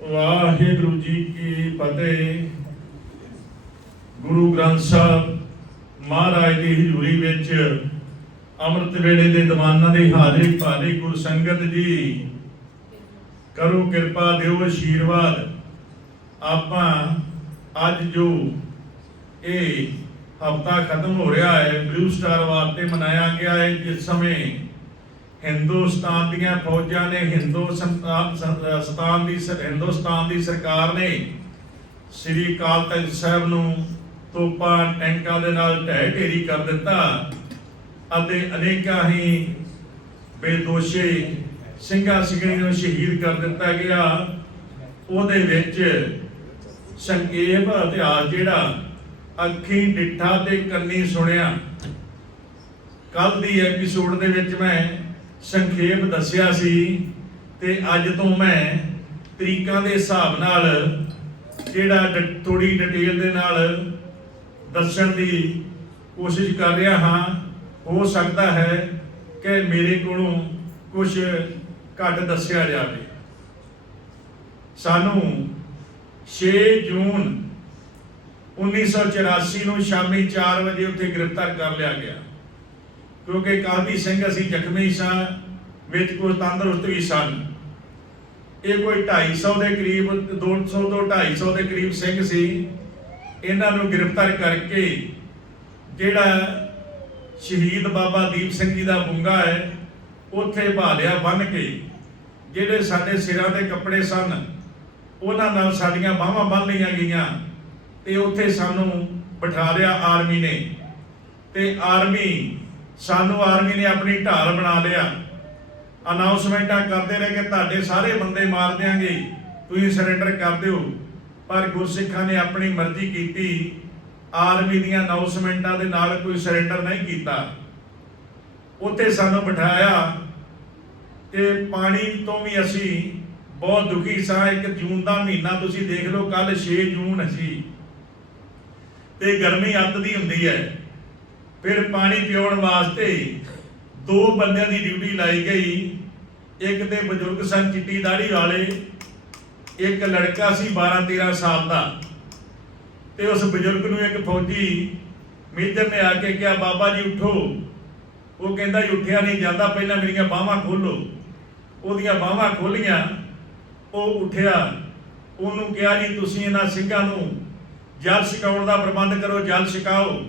ਵਾਹਿਗੁਰੂ ਜੀ ਕੀ ਫਤਿਹ। ਗੁਰੂ ਗ੍ਰੰਥ ਸਾਹਿਬ ਮਹਾਰਾਜ ਦੀ ਹਜ਼ੂਰੀ ਵਿੱਚ ਅੰਮ੍ਰਿਤ ਵੇਲੇ ਦੇ ਦੀਵਾਨਾਂ ਦੇ ਹਾਜ਼ਰੀ ਭਾਰੇ ਗੁਰ ਸੰਗਤ ਜੀ, ਕਰੋ ਕਿਰਪਾ, ਦਿਓ ਆਸ਼ੀਰਵਾਦ ਆਪਾਂ ਅੱਜ ਜੋ ਇਹ ਹਫਤਾ ਖਤਮ ਹੋ ਰਿਹਾ ਹੈ ਬਲੂ ਸਟਾਰ ਵਾਸਤੇ ਮਨਾਇਆ ਗਿਆ ਹੈ, ਜਿਸ ਸਮੇਂ ਹਿੰਦੁਸਤਾਨ ਦੀਆਂ ਫੌਜਾਂ ਨੇ ਹਿੰਦੁਸਤਾਨ ਦੀ ਸ- ਹਿੰਦੁਸਤਾਨ ਦੀ ਸਰਕਾਰ ਨੇ ਸ੍ਰੀ ਅਕਾਲ ਤਖਤ ਸਾਹਿਬ ਨੂੰ ਤੋਪਾਂ, ਟੈਂਕਾਂ ਦੇ ਨਾਲ ਢਹਿ ਢੇਰੀ ਕਰ ਦਿੱਤਾ ਅਤੇ ਅਨੇਕਾਂ ਹੀ ਬੇਦੋਸ਼ੇ ਸਿੰਘਾਂ ਸਿੰਘਣੀਆਂ ਨੂੰ ਸ਼ਹੀਦ ਕਰ ਦਿੱਤਾ ਗਿਆ। ਉਹਦੇ ਵਿੱਚ ਸੰਖੇਪ ਇਤਿਹਾਸ ਜਿਹੜਾ ਅੱਖੀ ਡਿੱਠਾ ਤੇ ਕੰਨੀ ਸੁਣਿਆ। ਕੱਲ ਦੀ ਐਪੀਸੋਡ ਦੇ ਵਿੱਚ ਮੈਂ ਸੰਖੇਪ ਦੱਸਿਆ ਸੀ ਤੇ ਅੱਜ ਤੋਂ ਮੈਂ ਤਰੀਕਾਂ ਦੇ ਹਿਸਾਬ ਨਾਲ ਜਿਹੜਾ ਥੋੜੀ ਡਿਟੇਲ ਦੇ ਨਾਲ ਦੱਸਣ ਦੀ ਕੋਸ਼ਿਸ਼ ਕਰ ਰਿਹਾ ਹਾਂ, ਹੋ ਸਕਦਾ ਹੈ ਕਿ ਮੇਰੇ ਕੋਲੋਂ ਕੁਝ ਘੱਟ ਦੱਸਿਆ ਜਾਵੇ। ਸਾਨੂੰ 6 ਜੂਨ 1984 ਨੂੰ ਸ਼ਾਮੀ 4 ਵਜੇ ਉੱਥੇ ਗ੍ਰਿਫਤਾਰ ਕਰ ਲਿਆ ਗਿਆ। ਕਿਉਂਕਿ ਕਾਫੀ ਸਿੰਘ ਅਸੀਂ ਜ਼ਖਮੀ ਸਾਂ, ਵਿੱਚ ਕੋਈ ਤੰਦਰੁਸਤ ਵੀ ਸਨ। ਇਹ ਕੋਈ 250 ਦੇ ਕਰੀਬ 200 ਤੋਂ 250 ਦੇ ਕਰੀਬ ਸਿੰਘ ਸੀ। ਇਹਨਾਂ ਨੂੰ ਗ੍ਰਿਫਤਾਰ ਕਰਕੇ ਜਿਹੜਾ ਸ਼ਹੀਦ ਬਾਬਾ ਦੀਪ ਸਿੰਘ ਜੀ ਦਾ ਬੁੰਗਾ ਹੈ, ਉੱਥੇ ਭਾਲਿਆ ਬੰਨ ਕੇ। ਜਿਹੜੇ ਸਾਡੇ ਸਿਰਾਂ ਦੇ ਕੱਪੜੇ ਸਨ, ਉਹਨਾਂ ਨਾਲ ਸਾਡੀਆਂ ਬਾਹਾਂ ਬੰਨ ਲਈਆਂ ਗਈਆਂ ਤੇ ਉੱਥੇ ਸਾਨੂੰ ਬਿਠਾ ਲਿਆ ਆਰਮੀ ਨੇ। ਤੇ ਆਰਮੀ ਸਾਨੂੰ ਆਰਮੀ ਨੇ ਆਪਣੀ ਢਾਲ ਬਣਾ ਲਿਆ। ਅਨਾਉਂਸਮੈਂਟਾਂ ਕਰਦੇ ਰਹੇ ਕਿ ਤੁਹਾਡੇ ਸਾਰੇ ਬੰਦੇ ਮਾਰ ਦਿਆਂਗੇ। ਤੁਸੀਂ ਸਰੈਂਡਰ ਕਰ ਦਿਓ। ਪਰ ਗੁਰਸਿੱਖਾਂ ਨੇ ਆਪਣੀ ਮਰਜ਼ੀ ਕੀਤੀ। ਆਰਮੀ ਦੀਆਂ ਅਨਾਉਂਸਮੈਂਟਾਂ ਦੇ ਨਾਲ ਕੋਈ ਸਰੈਂਡਰ ਨਹੀਂ ਕੀਤਾ। ਉੱਥੇ ਸਾਨੂੰ ਬਿਠਾਇਆ ਤੇ ਪਾਣੀ ਤੋਂ ਵੀ ਅਸੀਂ ਬਹੁਤ ਦੁਖੀ ਸਾਂ। ਇੱਕ ਜੂਨ ਦਾ ਮਹੀਨਾ ਤੁਸੀਂ ਦੇਖ ਲਓ ਕੱਲ 6 ਜੂਨ ਸੀ ਤੇ ਗਰਮੀ ਅੱਤ ਦੀ ਹੁੰਦੀ ਹੈ। ਫਿਰ ਪਾਣੀ ਪਿਉਣ ਵਾਸਤੇ ਦੋ ਬੰਦਿਆਂ ਦੀ ਡਿਊਟੀ ਲਾਈ ਗਈ। ਇੱਕ ਤੇ ਬਜ਼ੁਰਗ ਸਨ ਚਿੱਟੀ ਦਾੜੀ ਵਾਲੇ, ਇੱਕ ਲੜਕਾ ਸੀ 12 13 ਸਾਲ ਦਾ। ਤੇ ਉਸ ਬਜ਼ੁਰਗ ਨੂੰ ਇੱਕ ਫੌਜੀ ਮੇਜਰ ਨੇ ਆ ਕੇ ਕਿਹਾ, ਬਾਬਾ ਜੀ ਉਠੋ। ਉਹ ਕਹਿੰਦਾ, ਜੀ ਉੱਠਿਆ ਨਹੀਂ ਜਾਂਦਾ, ਪਹਿਲਾਂ ਮੇਰੀਆਂ ਬਾਹਾਂ ਖੋਲੋ ਉਹਦੀਆਂ ਬਾਹਾਂ ਖੋਲੀਆਂ ਉਹ ਉੱਠਿਆ। ਉਹਨੂੰ ਕਿਹਾ, ਜੀ ਤੁਸੀਂ ਇਹਨਾਂ ਸਿੰਘਾਂ ਨੂੰ ਜਲ ਛਕਾਉਣ ਦਾ ਪ੍ਰਬੰਧ ਕਰੋ, ਜਲ ਛਕਾਓ।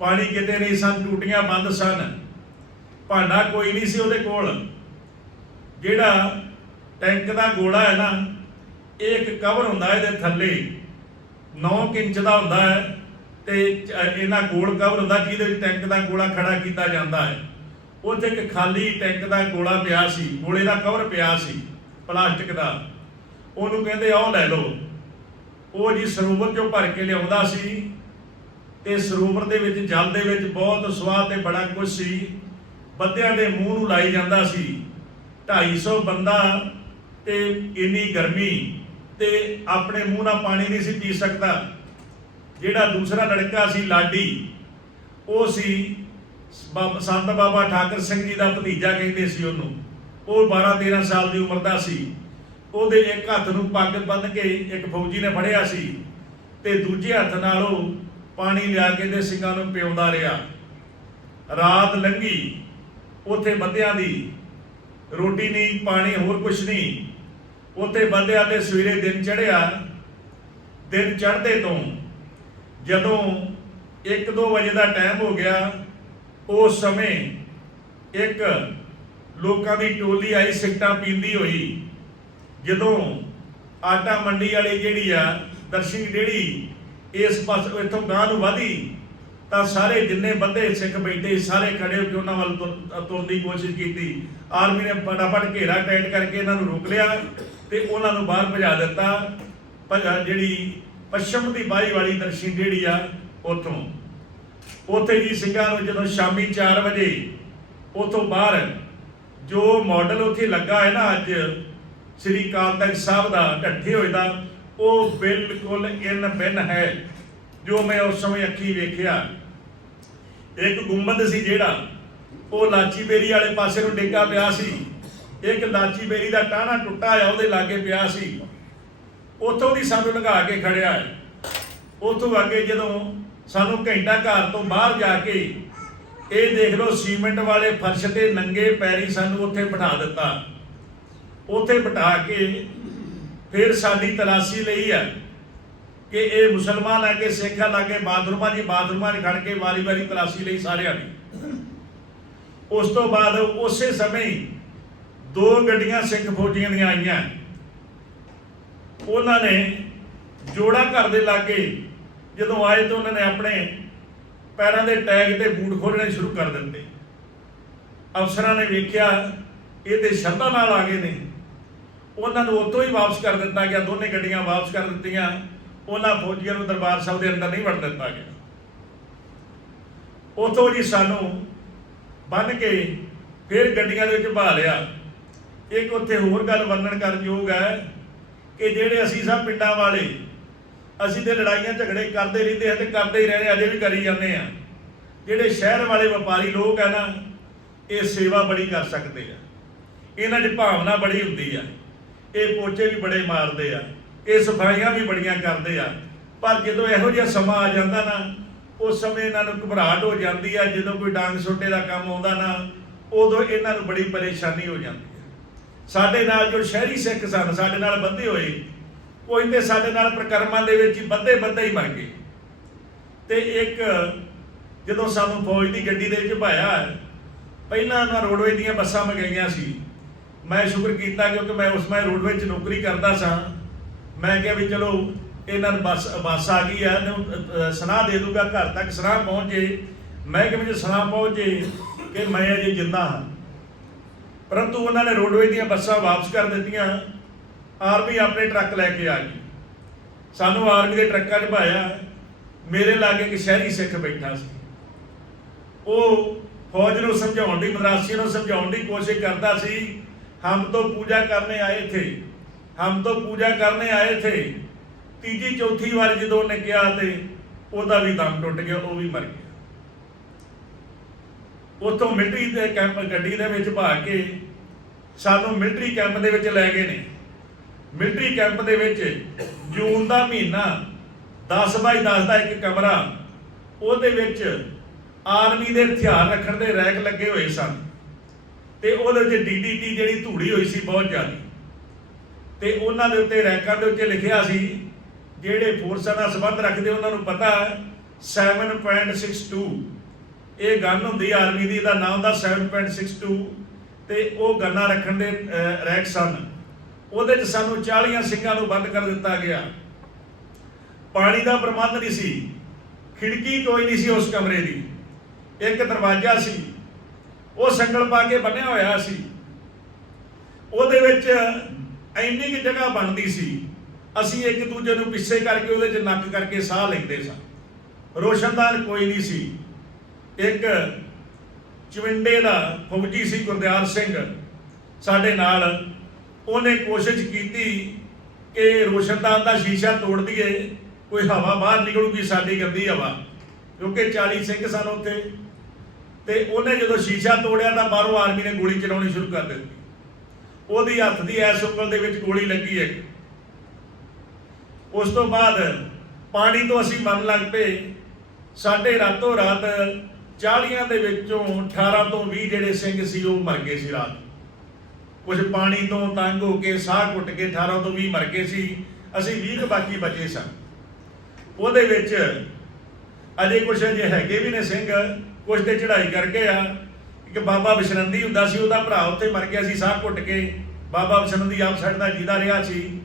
ਪਾਣੀ ਕਿਤੇ ਨਹੀਂ ਸਨ, ਟੂਟੀਆਂ ਬੰਦ ਸਨ। ਭਾਂਡਾ ਕੋਈ ਨਹੀਂ ਸੀ ਉਹਦੇ ਕੋਲ। ਜਿਹੜਾ ਟੈਂਕ ਦਾ ਗੋਲਾ ਹੈ ਨਾ, ਇਹ ਇੱਕ ਕਵਰ ਹੁੰਦਾ ਇਹਦੇ ਥੱਲੇ। 9 ਇੰਚ ਦਾ ਹੁੰਦਾ ਹੈ ਤੇ ਇਹਨਾਂ ਗੋਲ ਕਵਰ ਹੁੰਦਾ ਜਿਹਦੇ ਵਿੱਚ ਟੈਂਕ ਦਾ ਗੋਲਾ ਖੜਾ ਕੀਤਾ ਜਾਂਦਾ ਹੈ। ਉੱਥੇ ਇੱਕ ਖਾਲੀ ਟੈਂਕ ਦਾ ਗੋਲਾ ਪਿਆ ਸੀ, ਗੋਲੇ ਦਾ ਕਵਰ ਪਿਆ ਸੀ, ਪਲਾਸਟਿਕ ਦਾ। ਉਹਨੂੰ ਕਹਿੰਦੇ ਆਓ ਲੈ ਲਓ। ਉਹ ਜੀ ਸਰੋਵਰ ਚੋਂ ਭਰ ਕੇ ਲਿਆਉਂਦਾ ਸੀ। ਤੇ ਸਰੋਵਰ ਦੇ ਵਿੱਚ, ਜਲ ਦੇ ਵਿੱਚ ਬਹੁਤ ਸਵਾਦ ਤੇ ਬੜਾ ਕੁਝ ਸੀ। ਬੰਦਿਆਂ ਦੇ ਮੂੰਹ ਨੂੰ ਲਾਈ ਜਾਂਦਾ ਸੀ। 250 ਬੰਦਾ ਤੇ ਇੰਨੀ ਗਰਮੀ ਤੇ ਆਪਣੇ ਮੂੰਹ ਨਾਲ ਪਾਣੀ ਨਹੀਂ ਸੀ ਪੀ ਸਕਦਾ। ਜਿਹੜਾ ਦੂਸਰਾ ਲੜਕਾ ਸੀ, ਲਾਡੀ, ਉਹ ਸੀ ਬਾਬਾ, ਸੰਤ ਬਾਬਾ ਠਾਕਰ ਸਿੰਘ ਜੀ ਦਾ ਭਤੀਜਾ ਕਹਿੰਦੇ ਸੀ ਉਹਨੂੰ। ਉਹ 12 13 ਸਾਲ ਦੀ ਉਮਰ ਦਾ ਸੀ। ਉਹਦੇ ਇੱਕ ਹੱਥ ਨੂੰ ਪੱਗ ਬੰਨ੍ਹ ਕੇ ਇੱਕ ਫੌਜੀ ਨੇ ਫੜਿਆ ਸੀ ਤੇ ਦੂਜੇ ਹੱਥ ਨਾਲ ਉਹ ਪਾਣੀ ਲਿਆ ਕੇ ਤੇ ਸਿੰਘਾਂ ਨੂੰ ਪਿਉਂਦਾ ਰਿਹਾ। ਰਾਤ ਲੰਘੀ, ਉੱਥੇ ਬੰਦਿਆਂ ਦੀ ਰੋਟੀ ਨਹੀਂ, ਪਾਣੀ ਹੋਰ ਕੁਛ ਨਹੀਂ। ਉੱਥੇ ਬੰਦਿਆਂ ਦੇ ਸਵੇਰੇ ਦਿਨ ਚੜਿਆ ਦਿਨ ਚੜ੍ਹਦੇ ਤੋਂ ਜਦੋਂ 1-2 ਵਜੇ ਦਾ ਟਾਈਮ ਹੋ ਗਿਆ ਉਸ ਸਮੇਂ ਇੱਕ ਲੋਕਾਂ ਦੀ ਟੋਲੀ ਆਈ, ਸਿਗਟਾਂ ਪੀਂਦੀ ਹੋਈ। ਜਦੋਂ ਆਟਾ ਮੰਡੀ ਵਾਲੀ ਜਿਹੜੀ ਆ, ਦਰਸ਼ਨੀ ਡੇੜੀ ਇਸ ਪਾਸੇ ਇੱਥੋਂ ਗਾਂ ਨੂੰ ਵਧੀ, ਤਾਂ ਸਾਰੇ ਜਿੰਨੇ ਬੰਦੇ ਸਿੱਖ ਬੈਠੇ, ਸਾਰੇ ਖੜੇ ਹੋ ਕੇ ਉਹਨਾਂ ਵੱਲ ਤੁਰ- ਤੁਰਨ ਦੀ ਕੋਸ਼ਿਸ਼ ਕੀਤੀ। ਆਰਮੀ ਨੇ ਫਟਾਫਟ ਘੇਰਾ ਟਾਈਟ ਕਰਕੇ ਇਹਨਾਂ ਨੂੰ ਰੋਕ ਲਿਆ ਤੇ ਉਹਨਾਂ ਨੂੰ ਬਾਹਰ ਭਜਾ ਦਿੱਤਾ ਭਜਾ ਜਿਹੜੀ ਪੱਛਮ ਦੀ ਬਾਈ ਵਾਲੀ ਦਰਸ਼ੀ ਜਿਹੜੀ ਆ ਉੱਥੋਂ। ਉੱਥੇ ਜੀ ਸਿੰਘਾਂ ਨੂੰ ਜਦੋਂ ਸ਼ਾਮੀ 4 ਵਜੇ ਉੱਥੋਂ ਬਾਹਰ ਜੋ ਮਾਡਲ ਉੱਥੇ ਲੱਗਾ ਹੈ ਨਾ ਅੱਜ, ਸ੍ਰੀ ਅਕਾਲ ਤਖਤ ਸਾਹਿਬ ਦਾ, ਢੱਠੇ ਹੋਏ ਦਾ ਉਹ ਬਿਲਕੁਲ ਇਨ ਬਿਨ ਹੈ, ਜੋ ਮੈਂ ਉਸ ਸਮੇਂ ਅੱਖੀ ਵੇਖਿਆ। ਇੱਕ ਗੁੰਬਦ ਸੀ ਜਿਹੜਾ, ਉਹ ਲਾਚੀ ਬੇਰੀ ਵਾਲੇ ਪਾਸੇ ਨੂੰ ਡਿੱਗਾ ਪਿਆ ਸੀ। ਇੱਕ ਲਾਚੀ ਬੇਰੀ ਦਾ ਟਾਣਾ ਟੁੱਟਾ ਆ, ਉਹਦੇ ਲਾਗੇ ਪਿਆ ਸੀ। ਉੱਥੋਂ ਦੀ ਸਾਨੂੰ ਲੰਘਾ ਕੇ ਖੜਿਆ ਹੈ। ਉੱਥੋਂ ਅੱਗੇ ਜਦੋਂ ਸਾਨੂੰ ਘੰਟਾ ਘਰ ਤੋਂ ਬਾਹਰ ਜਾ ਕੇ ਇਹ ਦੇਖ ਲਓ, ਸੀਮੈਂਟ ਵਾਲੇ ਫਰਸ਼ ਤੇ ਨੰਗੇ ਪੈਰੀ ਸਾਨੂੰ ਉੱਥੇ ਬਿਠਾ ਦਿੱਤਾ। ਉੱਥੇ ਬਿਠਾ ਕੇ ਫਿਰ ਸਾਡੀ ਤਲਾਸ਼ੀ ਲਈ ਹੈ ਕਿ ਇਹ ਮੁਸਲਮਾਨ ਆ ਕਿ ਸਿੱਖ ਆ ਲਾਗੇ ਬਾਥਰੂਮਾਂ ਦੀ ਬਾਥਰੂਮਾਂ 'ਚ ਖੜ ਕੇ ਵਾਰੀ-ਵਾਰੀ ਤਲਾਸ਼ੀ ਲਈ ਸਾਰਿਆਂ ਦੀ। ਉਸ ਤੋਂ ਬਾਅਦ ਉਸੇ ਸਮੇਂ ਦੋ ਗੱਡੀਆਂ ਸਿੱਖ ਫੌਜੀਆਂ ਦੀਆਂ ਆਈਆਂ। ਉਹਨਾਂ ਨੇ ਜੋੜਾ ਘਰ ਦੇ ਲਾਗੇ ਜਦੋਂ ਆਏ ਤਾਂ ਉਹਨਾਂ ਨੇ ਆਪਣੇ ਪੈਰਾਂ ਦੇ ਟੈਗ ਤੇ ਬੂਟ ਖੋਲਣੇ ਸ਼ੁਰੂ ਕਰ ਦਿੱਤੇ। ਅਫਸਰਾਂ ਨੇ ਵੇਖਿਆ ਇਹ ਤੇ ਸ਼ਰਧਾ ਨਾਲ ਆ ਗਏ ਨੇ। ਉਹਨਾਂ ਨੂੰ ਉੱਥੋਂ ਹੀ ਵਾਪਸ ਕਰ ਦਿੱਤਾ ਗਿਆ, ਦੋਨੇ ਗੱਡੀਆਂ ਵਾਪਸ ਕਰ ਦਿੱਤੀਆਂ। ਉਹਨਾਂ ਫੌਜੀਆਂ ਨੂੰ ਦਰਬਾਰ ਸਾਹਿਬ ਦੇ ਅੰਦਰ ਨਹੀਂ ਵੜ ਦਿੱਤਾ ਗਿਆ। ਉੱਥੋਂ ਜੀ ਸਾਨੂੰ ਬੰਨ ਕੇ ਫਿਰ ਗੱਡੀਆਂ ਦੇ ਵਿੱਚ ਭਾ ਲਿਆ। ਇੱਕ ਉੱਥੇ ਹੋਰ ਗੱਲ ਵਰਣਨ ਕਰਨ ਯੋਗ ਹੈ ਕਿ ਜਿਹੜੇ ਅਸੀਂ ਸਭ ਪਿੰਡਾਂ ਵਾਲੇ, ਅਸੀਂ ਤੇ ਲੜਾਈਆਂ ਝਗੜੇ ਕਰਦੇ ਰਹਿੰਦੇ ਹਾਂ ਤੇ ਕਰਦੇ ਹੀ ਰਹਿੰਦੇ ਅਜੇ ਵੀ ਕਰੀ ਜਾਂਦੇ ਆ ਜਿਹੜੇ ਸ਼ਹਿਰ ਵਾਲੇ ਵਪਾਰੀ ਲੋਕ ਆ ਨਾ, ਇਹ ਸੇਵਾ ਬੜੀ ਕਰ ਸਕਦੇ ਆ। ਇਹਨਾਂ 'ਚ ਭਾਵਨਾ ਬੜੀ ਹੁੰਦੀ ਆ। ਇਹ ਪੋਚੇ ਵੀ ਬੜੇ ਮਾਰਦੇ ਆ, ਇਹ ਸਫਾਈਆਂ ਵੀ ਬੜੀਆਂ ਕਰਦੇ ਆ। ਪਰ ਜਦੋਂ ਇਹੋ ਜਿਹਾ ਸਮਾਂ ਆ ਜਾਂਦਾ ਨਾ, ਉਸ ਸਮੇਂ ਇਹਨਾਂ ਨੂੰ ਘਬਰਾਹਟ ਹੋ ਜਾਂਦੀ ਆ, ਜਦੋਂ ਕੋਈ ਡਾਂਗ ਛੋਟੇ ਦਾ ਕੰਮ ਆਉਂਦਾ ਨਾ, ਉਦੋਂ ਇਹਨਾਂ ਨੂੰ ਬੜੀ ਪਰੇਸ਼ਾਨੀ ਹੋ ਜਾਂਦੀ ਹੈ ਸਾਡੇ ਨਾਲ ਜੋ ਸ਼ਹਿਰੀ ਸਿੱਖ ਸਨ, ਸਾਡੇ ਨਾਲ ਬੰਦੇ ਹੋਏ ਕੋਈ ਤੇ ਸਾਡੇ ਨਾਲ ਪ੍ਰਕਰਮਾਂ ਦੇ ਵਿੱਚ ਹੀ ਬੰਦੇ ਬੰਦੇ ਹੀ ਬਣ ਗਏ। ਤੇ ਇੱਕ ਜਦੋਂ ਸਾਨੂੰ ਫੌਜ ਦੀ ਗੱਡੀ ਦੇ ਵਿੱਚ ਭਾਇਆ, ਪਹਿਲਾਂ ਉਹਨਾਂ ਰੋਡਵੇ ਦੀਆਂ ਬੱਸਾਂ ਮੰਗਾਈਆਂ ਸੀ ਮੈਂ ਸ਼ੁਕਰ ਕੀਤਾ ਕਿਉਂਕਿ ਮੈਂ ਉਸ ਸਮੇਂ ਰੋਡਵੇ 'ਚ ਨੌਕਰੀ ਕਰਦਾ ਸਾਂ। ਮੈਂ ਕਿਹਾ ਵੀ ਚਲੋ, ਇਹਨਾਂ ਨੂੰ ਬੱਸ ਬੱਸ ਆ ਗਈ ਆ ਇਹਨੂੰ ਸੁਨਾਹ ਦੇ ਦੂੰਗਾ, ਘਰ ਤੱਕ ਸੁਨਾਹ ਪਹੁੰਚੇ। ਮੈਂ ਕਿ ਜੇ ਸੁਨਾਹ ਪਹੁੰਚੇ ਕਿ ਮੈਂ ਅਜੇ ਜਿੰਦਾ ਹਾਂ। ਪਰੰਤੂ ਉਹਨਾਂ ਨੇ ਰੋਡਵੇ ਦੀਆਂ ਬੱਸਾਂ ਵਾਪਸ ਕਰ ਦਿੱਤੀਆਂ। ਆਰਮੀ ਆਪਣੇ ਟਰੱਕ ਲੈ ਕੇ ਆ ਗਈ। ਸਾਨੂੰ ਆਰਮੀ ਦੇ ਟਰੱਕਾਂ 'ਚ ਭਾਇਆ। ਮੇਰੇ ਲਾਗੇ ਇੱਕ ਸ਼ਹਿਰੀ ਸਿੱਖ ਬੈਠਾ ਸੀ। ਉਹ ਫੌਜ ਨੂੰ ਸਮਝਾਉਣ ਦੀ ਮਦਰਾਸੀ ਨੂੰ ਸਮਝਾਉਣ ਦੀ ਕੋਸ਼ਿਸ਼ ਕਰਦਾ ਸੀ ਹਮ ਤੋਂ ਪੂਜਾ ਕਰਨੇ ਆਏ ਥੇ। ਹਮ ਤੋਂ ਪੂਜਾ ਕਰਨੇ ਆਏ ਥੇ। ਤੀਜੀ ਚੌਥੀ ਵਾਰ ਜਦੋਂ ਉਹਨੇ ਕਿਹਾ ਤੇ ਉਹਦਾ ਵੀ ਦਮ ਟੁੱਟ ਗਿਆ, ਉਹ ਵੀ ਮਰ ਗਿਆ। ਉਤੋਂ ਮਿਲਟਰੀ ਦੇ ਕੈਂਪ, ਗੱਡੀ ਦੇ ਵਿੱਚ ਭਾ ਕੇ ਸਾਨੂੰ ਮਿਲਟਰੀ ਕੈਂਪ ਦੇ ਵਿੱਚ ਲੈ ਗਏ ਨੇ। ਮਿਲਟਰੀ ਕੈਂਪ ਦੇ ਵਿੱਚ ਜੂਨ ਦਾ ਮਹੀਨਾ 10 ਬਾਈ 10 ਦਾ ਇੱਕ ਕਮਰਾ, ਉਹਦੇ ਵਿੱਚ ਆਰਮੀ ਦੇ ਹਥਿਆਰ ਰੱਖਣ ਦੇ ਰੈਕ ਲੱਗੇ ਹੋਏ ਸਨ। ਤੇ ਉਹਦੇ ਵਿੱਚ ਡੀਡੀਟੀ ਜਿਹੜੀ ਧੂੜੀ ਹੋਈ ਸੀ ਬਹੁਤ ਜ਼ਿਆਦਾ। ਤੇ ਉਹਨਾਂ ਦੇ ਉੱਤੇ ਰੈਕਾਂ ਦੇ ਉੱਤੇ ਲਿਖਿਆ ਸੀ, ਜਿਹੜੇ ਫੋਰਸਾਂ ਨਾਲ ਸੰਬੰਧ ਰੱਖਦੇ ਉਹਨਾਂ ਨੂੰ ਪਤਾ 7.62 ਇਹ ਗਨ ਹੁੰਦੀ ਆਰਮੀ ਦੀ ਦਾ ਨਾਮ ਦਾ 7.62 ਤੇ ਉਹ ਗੰਨਾ ਰੱਖਣ ਦੇ ਰੈਕ ਸਨ। ਉਹਦੇ 'ਚ ਸਾਨੂੰ 40 ਸਿੰਘਾਂ ਨੂੰ ਬੰਦ ਕਰ ਦਿੱਤਾ ਗਿਆ। ਪਾਣੀ ਦਾ ਪ੍ਰਬੰਧ ਨਹੀਂ ਸੀ। ਖਿੜਕੀ ਕੋਈ ਨਹੀਂ ਸੀ ਉਸ ਕਮਰੇ ਦੀ। ਇੱਕ ਦਰਵਾਜ਼ਾ ਸੀ। ਉਹ ਸੰਗਲ ਪਾ ਕੇ ਬੰਨਿਆ ਹੋਇਆ ਸੀ। ਉਹਦੇ ਵਿੱਚ ਇੰਨੀ ਕਿ ਜਗ੍ਹਾ ਬਣਦੀ ਸੀ, ਅਸੀਂ ਇੱਕ ਦੂਜੇ ਨੂੰ ਪਿੱਛੇ ਕਰਕੇ ਉਹਦੇ 'ਚ ਨੱਕ ਕਰਕੇ ਸਾਹ ਲੈਂਦੇ ਸਾਂ। ਰੋਸ਼ਨਦਾਨ ਕੋਈ ਨਹੀਂ ਸੀ। ਇੱਕ ਚਵਿੰਡੇ ਦਾ ਫੌਜੀ ਸੀ ਗੁਰਦਿਆਲ ਸਿੰਘ। ਸਾਡੇ ਨਾਲ ਉਹਨੇ ਕੋਸ਼ਿਸ਼ ਕੀਤੀ ਕਿ ਰੋਸ਼ਨਦਾਨ ਦਾ ਸ਼ੀਸ਼ਾ ਤੋੜ ਦਈਏ, ਕੋਈ ਹਵਾ ਬਾਹਰ ਨਿਕਲੂਗੀ ਸਾਡੀ ਗੰਦੀ ਹਵਾ। ਕਿਉਂਕਿ 40 ਸਿੰਘ ਸਨ ਉੱਥੇ। ਤੇ ਉਹਨੇ ਜਦੋਂ ਸ਼ੀਸ਼ਾ ਤੋੜਿਆ ਤਾਂ ਬਾਹਰੋਂ ਆਰਮੀ ਨੇ ਗੋਲੀ ਚਲਾਉਣੀ ਸ਼ੁਰੂ ਕਰ ਦਿੱਤੀ। ਉਹਦੀ ਹੱਥ ਦੀ ਐਸ ਉਂਗਲ ਦੇ ਵਿੱਚ ਗੋਲੀ ਲੱਗੀ ਹੈ ਉਸ ਤੋਂ ਬਾਅਦ ਪਾਣੀ ਤੋਂ ਅਸੀਂ ਮਰਨ ਲੱਗ ਪਏ। ਸਾਡੇ ਰਾਤੋਂ ਰਾਤ 40 ਦੇ ਵਿੱਚੋਂ 18 ਤੋਂ 20 ਜਿਹੜੇ ਸਿੰਘ ਸੀ, ਉਹ ਮਰ ਗਏ ਸੀ ਰਾਤ। ਕੁਝ ਪਾਣੀ ਤੋਂ ਤੰਗ ਹੋ ਕੇ ਸਾਹ ਘੁੱਟ ਕੇ 18 ਤੋਂ 20 ਮਰ ਗਏ ਸੀ। ਅਸੀਂ 20 ਕੁ ਬਾਕੀ ਬਚੇ ਸਨ ਉਹਦੇ ਵਿੱਚ ਅਜੇ ਕੁਝ ਅਜੇ ਹੈਗੇ ਵੀ ਨੇ ਸਿੰਘ। ਕੁਝ ਤੇ ਚੜ੍ਹਾਈ ਕਰਕੇ ਆ। ਇੱਕ ਬਾਬਾ ਵਿਸ਼ਨੰਦੀ ਹੁੰਦਾ ਸੀ, ਉਹਦਾ ਭਰਾ ਉੱਥੇ ਮਰ ਗਿਆ ਸੀ, ਸਾਹ ਘੁੱਟ ਕੇ। ਬਾਬਾ ਵਿਸ਼ਨੰਦੀ ਆਪ ਸਾਡੇ ਦਾ ਜੀਦਾ ਰਿਹਾ ਸੀ।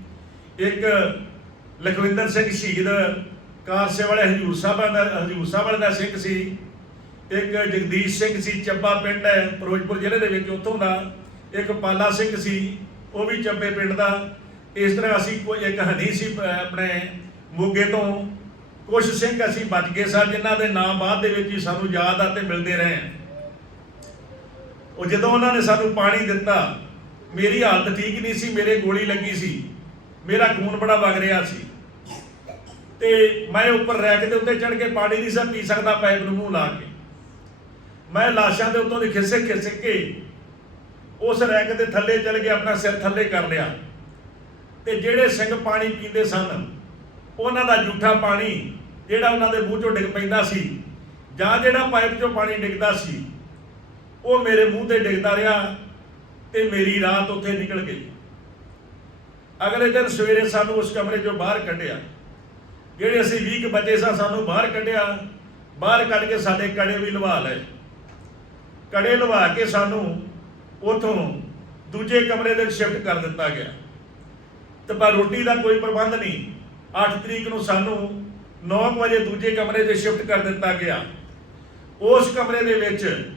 ਇੱਕ ਲਖਵਿੰਦਰ ਸਿੰਘ ਸ਼ਹੀਦ ਕਾਰਸੇ ਵਾਲੇ ਹਜੂਰ ਸਾਹਿਬ ਦਾ, ਹਜੂਰ ਸਾਹਿਬ ਵਾਲੇ ਦਾ ਸਿੰਘ ਸੀ। ਇੱਕ ਜਗਦੀਸ਼ ਸਿੰਘ ਸੀ, ਚੱਬਾ ਪਿੰਡ ਹੈ, ਫਿਰੋਜ਼ਪੁਰ ਜ਼ਿਲ੍ਹੇ ਦੇ ਵਿੱਚ ਉੱਥੋਂ ਦਾ। ਇੱਕ ਪਾਲਾ ਸਿੰਘ ਸੀ, ਉਹ ਵੀ ਚੱਬੇ ਪਿੰਡ ਦਾ। ਇਸ ਤਰ੍ਹਾਂ ਅਸੀਂ ਕੋਈ ਇੱਕ ਹਨੀ ਸੀ ਆਪਣੇ ਮੋਗੇ ਤੋਂ। ਕੁਝ ਸਿੰਘ ਅਸੀਂ ਬਚ ਗਏ ਸਨ ਜਿਨ੍ਹਾਂ ਦੇ ਨਾਮ ਬਾਅਦ ਦੇ ਵਿੱਚ ਹੀ ਸਾਨੂੰ ਯਾਦ ਆ ਤੇ ਮਿਲਦੇ ਰਹੇ ਉਹ ਜਦੋਂ ਉਹਨਾਂ ਨੇ ਸਾਨੂੰ ਪਾਣੀ ਦਿੱਤਾ, ਮੇਰੀ ਹਾਲਤ ਠੀਕ ਨਹੀਂ ਸੀ, ਮੇਰੇ ਗੋਲੀ ਲੱਗੀ ਸੀ, ਮੇਰਾ ਖੂਨ ਬੜਾ ਵਗ ਰਿਹਾ ਸੀ। ਤੇ ਮੈਂ ਉੱਪਰ ਰੈਕ ਦੇ ਉੱਤੇ ਚੜ ਕੇ ਪਾਣੀ ਨਹੀਂ ਸਾਂ ਪੀ ਸਕਦਾ ਪਾਈਪ ਨੂੰ ਮੂੰਹ ਲਾ ਕੇ। ਮੈਂ ਲਾਸ਼ਾਂ ਦੇ ਉੱਤੋਂ ਦੀ ਖਿਸਕ ਖਿਸਕ ਕੇ ਉਸ ਰੈਕ ਦੇ ਥੱਲੇ ਚਲ ਕੇ ਆਪਣਾ ਸਿਰ ਥੱਲੇ ਕਰ ਲਿਆ। ਤੇ ਜਿਹੜੇ ਸਿੰਘ ਪਾਣੀ ਪੀਂਦੇ ਸਨ ਉਹਨਾਂ ਦਾ ਝੂਠਾ ਪਾਣੀ ਜਿਹੜਾ ਉਹਨਾਂ ਦੇ ਮੂੰਹ ਚੋਂ ਡਿੱਗ ਪੈਂਦਾ ਸੀ ਜਾਂ ਜਿਹੜਾ ਪਾਈਪ ਚੋਂ ਪਾਣੀ ਡਿੱਗਦਾ ਸੀ, ਉਹ ਮੇਰੇ ਮੂੰਹ ਤੇ ਡਿੱਗਦਾ ਰਿਹਾ ਤੇ ਮੇਰੀ ਰਾਤ ਉੱਥੇ ਨਿਕਲ ਗਈ। ਅਗਲੇ ਦਿਨ ਸਵੇਰੇ ਸਾਨੂੰ ਉਸ ਕਮਰੇ ਚੋਂ ਬਾਹਰ ਕੱਢਿਆ। ਜਿਹੜੇ ਅਸੀਂ 20 ਬਚੇ ਸਾਂ ਸਾਨੂੰ ਬਾਹਰ ਕੱਢਿਆ, ਬਾਹਰ ਕੱਢ ਕੇ ਸਾਡੇ ਕੜੇ ਵੀ ਲਵਾ ਲਏ। ਕੜੇ ਲਵਾ ਕੇ ਸਾਨੂੰ ਉਥੋਂ ਦੂਜੇ ਕਮਰੇ ਦੇ ਸ਼ਿਫਟ ਕਰ ਦਿੱਤਾ ਗਿਆ। ਤੇ ਪਰ ਰੋਟੀ ਦਾ ਕੋਈ ਪ੍ਰਬੰਧ ਨਹੀਂ। 8 ਤਰੀਕ ਨੂੰ ਸਾਨੂੰ 9 ਵਜੇ ਦੂਜੇ ਕਮਰੇ ਤੇ ਸ਼ਿਫਟ ਕਰ ਦਿੱਤਾ ਗਿਆ। ਉਸ ਕਮਰੇ ਦੇ ਵਿੱਚ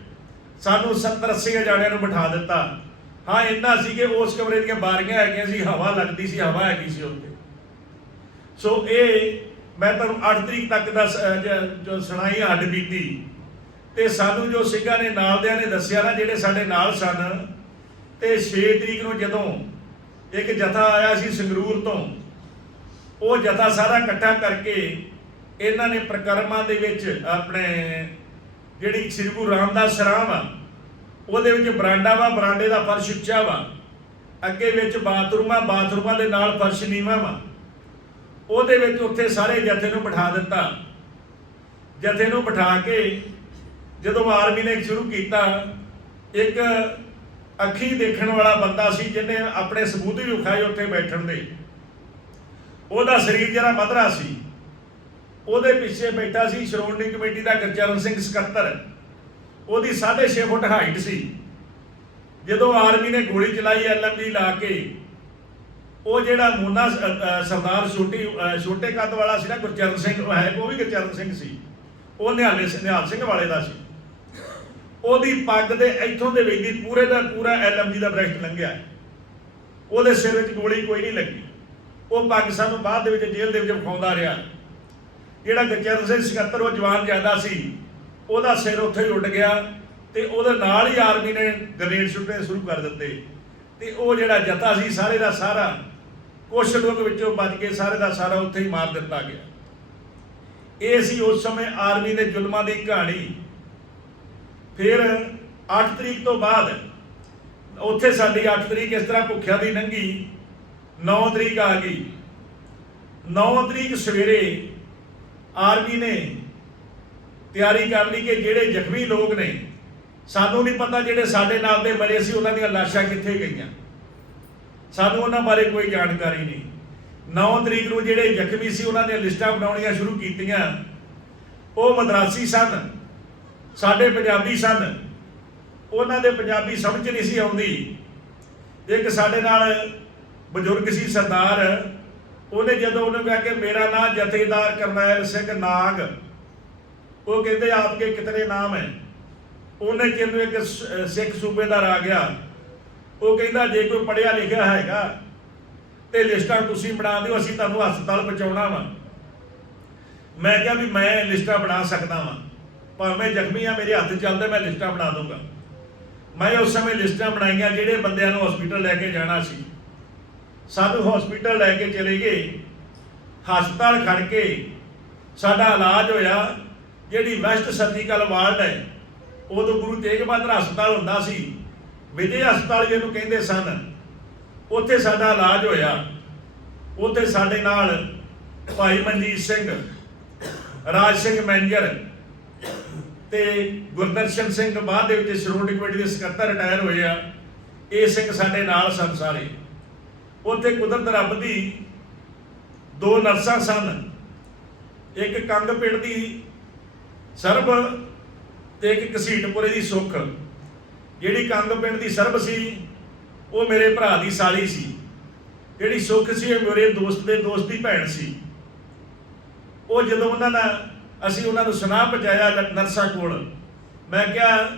ਸਾਨੂੰ 70 80 ਜਾਣਿਆਂ ਨੂੰ ਬਿਠਾ ਦਿੱਤਾ। ਹਾਂ, ਇੰਨਾ ਸੀ ਕਿ ਉਸ ਕਮਰੇ ਦੀਆਂ ਬਾਰੀਆਂ ਹੈਗੀਆਂ ਸੀ, ਹਵਾ ਲੱਗਦੀ ਸੀ, ਹਵਾ ਹੈਗੀ ਸੀ ਉੱਤੇ ਸੋ ਇਹ ਮੈਂ ਤੁਹਾਨੂੰ 8 ਤਰੀਕ ਤੱਕ ਦਾ ਸ- ਜੋ ਸੁਣਾਈ ਆ ਹੱਡ ਬੀਤੀ। ਤੇ ਸਾਨੂੰ ਜੋ ਸਿੰਘਾਂ ਨੇ ਨਾਲਦਿਆਂ ਨੇ ਦੱਸਿਆ ਨਾ, ਜਿਹੜੇ ਸਾਡੇ ਨਾਲ ਸਨ, ਤੇ 6 ਤਰੀਕ ਨੂੰ ਜਦੋਂ ਇੱਕ ਜਥਾ ਆਇਆ ਸੀ ਸੰਗਰੂਰ ਤੋਂ ਉਹ ਜਥਾ ਸਾਰਾ ਇਕੱਠਾ ਕਰਕੇ ਇਹਨਾਂ ਨੇ ਪ੍ਰਕਰਮਾਂ ਦੇ ਵਿੱਚ ਆਪਣੇ ਜਿਹੜੀ ਸ੍ਰੀ ਗੁਰੂ ਰਾਮਦਾਸ ਸਰਾਮ ਆ, ਉਹਦੇ ਵਿੱਚ ਬਰਾਂਡਾ ਵਾ, ਬਰਾਂਡੇ ਦਾ ਫਰਸ਼ ਉੱਚਾ ਵਾ, ਅੱਗੇ ਵਿੱਚ ਬਾਥਰੂਮਾਂ ਬਾਥਰੂਮਾਂ ਦੇ ਨਾਲ ਫਰਸ਼ ਨੀਵਾਂ ਵਾ। ਉਹਦੇ ਵਿੱਚ ਉੱਥੇ ਸਾਰੇ ਜਥੇ ਨੂੰ ਬਿਠਾ ਦਿੱਤਾ। ਜਥੇ ਨੂੰ ਬਿਠਾ ਕੇ ਜਦੋਂ ਆਰਮੀ ਨੇ ਸ਼ੁਰੂ ਕੀਤਾ, ਇੱਕ ਅੱਖੀ ਦੇਖਣ ਵਾਲਾ ਬੰਦਾ ਸੀ ਜਿਹਨੇ ਆਪਣੇ ਸਬੂਤ ਵੀ ਵਿਖਾਏ ਉੱਥੇ ਬੈਠਣ ਦੇ। ਉਹਦਾ ਸਰੀਰ ਜਿਹੜਾ ਮਧਰਾ ਸੀ, ਉਹਦੇ ਪਿੱਛੇ ਬੈਠਾ ਸੀ ਸ਼੍ਰੋਮਣੀ ਕਮੇਟੀ ਦਾ ਗੁਰਚਰਨ ਸਿੰਘ ਸਕੱਤਰ। ਉਹਦੀ 6.5 ਫੁੱਟ ਹਾਈਟ ਸੀ। ਜਦੋਂ ਆਰਮੀ ਨੇ ਗੋਲੀ ਚਲਾਈ ਐਲਐਮਜੀ ਲਾ ਕੇ, ਉਹ ਜਿਹੜਾ ਮੋਨਾ ਸਰਦਾਰ ਛੋਟੀ ਛੋਟੇ ਕੱਦ ਵਾਲਾ ਸੀ ਨਾ ਗੁਰਚਰਨ ਸਿੰਘ, ਉਹ ਹੈ, ਉਹ ਵੀ ਗੁਰਚਰਨ ਸਿੰਘ ਸੀ। ਉਹ ਨਿਹਾਲੇ ਸਿੰਘ ਨਿਹਾਲ ਸਿੰਘ ਵਾਲੇ ਦਾ ਸੀ। ਉਹਦੀ ਪੱਗ ਦੇ ਇੱਥੋਂ ਦੇ ਵਿੱਚ ਦੀ ਪੂਰੇ ਦਾ ਪੂਰਾ ਐਲਐਮਜੀ ਦਾ ਬ੍ਰੈਸਟ ਲੰਘਿਆ। ਉਹਦੇ ਸਿਰ ਵਿੱਚ ਗੋਲੀ ਕੋਈ ਨਹੀਂ ਲੱਗੀ। ਉਹ ਪੱਗ ਸਾਨੂੰ ਬਾਅਦ ਦੇ ਵਿੱਚ ਜੇਲ੍ਹ ਦੇ ਵਿੱਚ ਵਿਖਾਉਂਦਾ ਰਿਹਾ। ਜਿਹੜਾ ਗੁਰਚਰਨ ਸਿੰਘ ਸਕੱਤਰ ਉਹ ਜਵਾਨ ਜ਼ਿਆਦਾ ਸੀ। ਉਹਦਾ ਸਿਰ ਉੱਥੇ ਹੀ ਉੱਡ ਗਿਆ ਤੇ ਉਹਦੇ ਨਾਲ ਹੀ ਆਰਮੀ ਨੇ ਗ੍ਰੇਨੇਡ ਸੁੱਟਣੇ ਸ਼ੁਰੂ ਕਰ ਦਿੱਤੇ। ਤੇ ਉਹ ਜਿਹੜਾ ਜਥਾ ਸੀ, ਸਾਰੇ ਦਾ ਸਾਰਾ, ਕੁਛ ਲੋਕ ਵਿੱਚੋਂ ਬਚ ਕੇ ਸਾਰੇ ਦਾ ਸਾਰਾ ਉੱਥੇ ਹੀ ਮਾਰ ਦਿੱਤਾ ਗਿਆ। ਇਹ ਸੀ ਉਸ ਸਮੇਂ ਆਰਮੀ ਦੇ ਜ਼ੁਲਮਾਂ ਦੀ ਕਹਾਣੀ। ਫਿਰ 8 ਤਰੀਕ ਤੋਂ ਬਾਅਦ, ਉੱਥੇ ਸਾਡੀ 8 ਤਰੀਕ ਇਸ ਤਰ੍ਹਾਂ ਭੁੱਖਿਆ ਦੀ ਲੰਘੀ 9 ਤਰੀਕ ਆ ਗਈ। 9 ਤਰੀਕ ਸਵੇਰੇ ਆਰਮੀ ਨੇ ਤਿਆਰੀ ਕਰ ਲਈ ਕਿ ਜਿਹੜੇ ਜ਼ਖਮੀ ਲੋਕ ਨੇ, ਸਾਨੂੰ ਨਹੀਂ ਪਤਾ ਜਿਹੜੇ ਸਾਡੇ ਨਾਲ ਦੇ ਮਰੇ ਸੀ, ਉਹਨਾਂ ਦੀਆਂ ਲਾਸ਼ਾਂ ਕਿੱਥੇ ਗਈਆਂ। ਸਾਨੂੰ ਉਹਨਾਂ ਬਾਰੇ ਕੋਈ ਜਾਣਕਾਰੀ ਨਹੀਂ। 9 ਤਰੀਕ ਨੂੰ ਜਿਹੜੇ ਜ਼ਖਮੀ ਸੀ, ਉਹਨਾਂ ਦੀਆਂ ਲਿਸਟਾਂ ਬਣਾਉਣੀਆਂ ਸ਼ੁਰੂ ਕੀਤੀਆਂ। ਉਹ ਮਦਰਾਸੀ ਸਨ, ਸਾਡੇ ਪੰਜਾਬੀ ਸਨ। ਉਹਨਾਂ ਦੇ ਪੰਜਾਬੀ ਸਮਝ ਨਹੀਂ ਸੀ ਆਉਂਦੀ। ਇੱਕ ਸਾਡੇ ਨਾਲ ਬਜ਼ੁਰਗ ਸੀ ਸਰਦਾਰ, ਉਹਨੇ ਜਦੋਂ ਉਹਨੇ ਕਿਹਾ ਕਿ ਮੇਰਾ ਨਾਮ ਜਥੇਦਾਰ ਕਰਨੈਲ ਸਿੰਘ ਨਾਗ, ਉਹ ਕਹਿੰਦੇ ਆਪਕੇ ਕਿਤਨੇ ਨਾਮ ਹੈ? ਉਹਨੇ ਕਿਹਨੂੰ ਇੱਕ ਸਿੱਖ ਸੂਬੇਦਾਰ ਆ ਗਿਆ ਉਹ ਕਹਿੰਦਾ ਜੇ ਕੋਈ ਪੜਿਆ ਲਿਖਿਆ ਹੈਗਾ ਤੇ ਲਿਸਟਾਂ ਤੁਸੀਂ ਬਣਾ ਦਿਓ, ਅਸੀਂ ਤੁਹਾਨੂੰ ਹਸਪਤਾਲ ਪਹੁੰਚਾਉਣਾ ਵਾ। ਮੈਂ ਕਿਹਾ ਵੀ ਮੈਂ ਲਿਸਟਾਂ ਬਣਾ ਸਕਦਾ ਵਾਂ। ਭਾਵੇਂ ਜ਼ਖਮੀ ਆ ਮੇਰੇ ਹੱਥ ਚੱਲਦੇ, ਮੈਂ ਲਿਸਟਾਂ ਬਣਾ ਦੂੰਗਾ ਮੈਂ ਉਸ ਸਮੇਂ ਲਿਸਟਾਂ ਬਣਾਈਆਂ ਜਿਹੜੇ ਬੰਦਿਆਂ ਨੂੰ ਹਸਪੀਟਲ ਲੈ ਕੇ ਜਾਣਾ ਸੀ। ਸਾਨੂੰ ਹਸਪੀਟਲ ਲੈ ਕੇ ਚਲੇ ਗਏ। ਹਸਪਤਾਲ ਖੜ ਕੇ ਸਾਡਾ ਇਲਾਜ ਹੋਇਆ, ਜਿਹੜੀ ਵੈਸਟ ਸਰਜੀਕਲ ਵਾਰਡ ਹੈ, ਉਦੋਂ ਗੁਰੂ ਤੇਗ ਬਹਾਦਰ ਹਸਪਤਾਲ ਹੁੰਦਾ ਸੀ। ਵਿਜੇ ਹਸਪਤਾਲ ਜਿਹਨੂੰ ਕਹਿੰਦੇ ਸਨ, ਉੱਥੇ ਸਾਡਾ ਇਲਾਜ ਹੋਇਆ। ਉੱਥੇ ਸਾਡੇ ਨਾਲ ਭਾਈ ਮਨਜੀਤ ਸਿੰਘ, ਰਾਜ ਸਿੰਘ ਮੈਨੇਜਰ ਤੇ ਗੁਰਦਰਸ਼ਨ ਸਿੰਘ ਬਾਅਦ ਦੇ ਵਿੱਚ ਸ਼੍ਰੋਮਣੀ ਕਮੇਟੀ ਦੇ ਸਕੱਤਰ ਰਿਟਾਇਰ ਹੋਏ ਆ। ਇਹ ਸਿੰਘ ਸਾਡੇ ਨਾਲ ਸਨ ਸਾਰੇ। ਉੱਥੇ ਕੁਦਰਤ ਰੱਬ ਦੀ ਦੋ ਨਰਸਾਂ ਸਨ। ਇੱਕ ਕੰਗ ਪਿੰਡ ਦੀ ਸਰਬ ਤੇ ਇੱਕ ਘਸੀਟਪੁਰੇ ਦੀ ਸੁੱਖ। ਜਿਹੜੀ ਕੰਗ ਪਿੰਡ ਦੀ ਸਰਬ ਸੀ, ਉਹ ਮੇਰੇ ਭਰਾ ਦੀ ਸਾਲੀ ਸੀ। ਜਿਹੜੀ ਸੁੱਖ ਸੀ, ਉਹ ਮੇਰੇ ਦੋਸਤ ਦੇ ਦੋਸਤ ਦੀ ਭੈਣ ਸੀ। ਉਹ ਜਦੋਂ ਉਹਨਾਂ ਨਾਲ ਅਸੀਂ ਉਹਨਾਂ ਨੂੰ ਸੁਨਾਹ ਪਹੁੰਚਾਇਆ ਲ- ਨਰਸਾਂ ਕੋਲ, ਮੈਂ ਕਿਹਾ,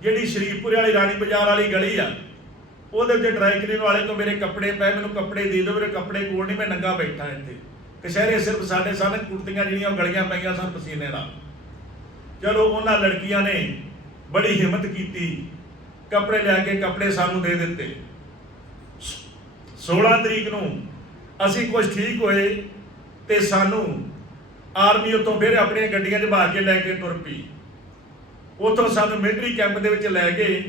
ਜਿਹੜੀ ਸ਼ਰੀਫਪੁਰੇ ਵਾਲੀ ਰਾਣੀ ਬਾਜ਼ਾਰ ਵਾਲੀ ਗਲੀ ਆ ਉਹਦੇ ਵਿੱਚ ਡਰਾਈ ਕਲੀਨ ਵਾਲੇ ਤੋਂ ਮੇਰੇ ਕੱਪੜੇ ਪਏ, ਮੈਨੂੰ ਕੱਪੜੇ ਦੇ ਦਿਓ, ਮੇਰੇ ਕੱਪੜੇ ਕੋਲ ਨਹੀਂ, ਮੈਂ ਨੰਗਾ ਬੈਠਾ ਇੱਥੇ। ਕਸ਼ਹਿਰੇ ਸਿਰਫ ਸਾਡੇ ਸਾਹਮਣੇ ਕੁੜਤੀਆਂ ਜਿਹੜੀਆਂ ਉਹ ਗਲੀਆਂ ਪਈਆਂ ਸਨ ਪਸੀਨੇ ਨਾਲ। ਚਲੋ, ਉਹਨਾਂ ਲੜਕੀਆਂ ਨੇ ਬੜੀ ਹਿੰਮਤ ਕੀਤੀ, ਕੱਪੜੇ ਲੈ ਕੇ ਕੱਪੜੇ ਸਾਨੂੰ ਦੇ ਦਿੱਤੇ। 16 ਤਰੀਕ ਨੂੰ ਅਸੀਂ ਕੁਝ ਠੀਕ ਹੋਏ ਤੇ ਸਾਨੂੰ ਆਰਮੀ ਉੱਥੋਂ ਫਿਰ ਆਪਣੀਆਂ ਗੱਡੀਆਂ 'ਚ ਭਾ ਕੇ ਲੈ ਕੇ ਤੁਰ ਪਈ। ਉੱਥੋਂ ਸਾਨੂੰ ਮਿਲਟਰੀ ਕੈਂਪ ਦੇ ਵਿੱਚ ਲੈ ਗਏ।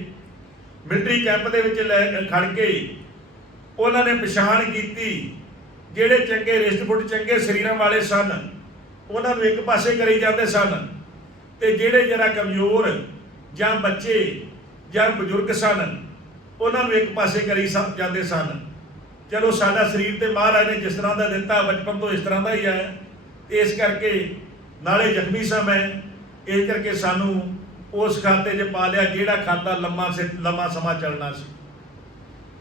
ਮਿਲਟਰੀ ਕੈਂਪ ਦੇ ਵਿੱਚ ਲੈ ਖੜ ਕੇ ਉਹਨਾਂ ਨੇ ਪਛਾਣ ਕੀਤੀ ਜਿਹੜੇ ਚੰਗੇ ਰਿਸ਼ਟਫੁੱਟ ਚੰਗੇ ਸਰੀਰਾਂ ਵਾਲੇ ਸਨ, ਉਹਨਾਂ ਨੂੰ ਇੱਕ ਪਾਸੇ ਕਰੀ ਜਾਂਦੇ ਸਨ ਤੇ ਜਿਹੜੇ ਜਰਾ ਕਮਜ਼ੋਰ ਜਾਂ ਬੱਚੇ ਜਾਂ ਬਜ਼ੁਰਗ ਸਨ, ਉਹਨਾਂ ਨੂੰ ਇੱਕ ਪਾਸੇ ਕਰੀ ਸਨ- ਜਾਂਦੇ ਸਨ। ਚਲੋ ਸਾਡਾ ਸਰੀਰ ਤੇ ਮਹਾਰਾਜ ਨੇ ਜਿਸ ਤਰ੍ਹਾਂ ਦਾ ਦਿੱਤਾ, ਬਚਪਨ ਤੋਂ ਇਸ ਤਰ੍ਹਾਂ ਦਾ ਹੀ ਹੈ ਤੇ ਇਸ ਕਰਕੇ ਨਾਲੇ ਜ਼ਖਮੀ ਸਾਂ ਮੈਂ, ਇਸ ਕਰਕੇ ਸਾਨੂੰ ਉਸ ਖਾਤੇ 'ਚ ਪਾ ਲਿਆ ਜਿਹੜਾ ਖਾਤਾ ਲੰਮਾ ਸੇ ਲੰਮਾ ਸਮਾਂ ਚੱਲਣਾ ਸੀ।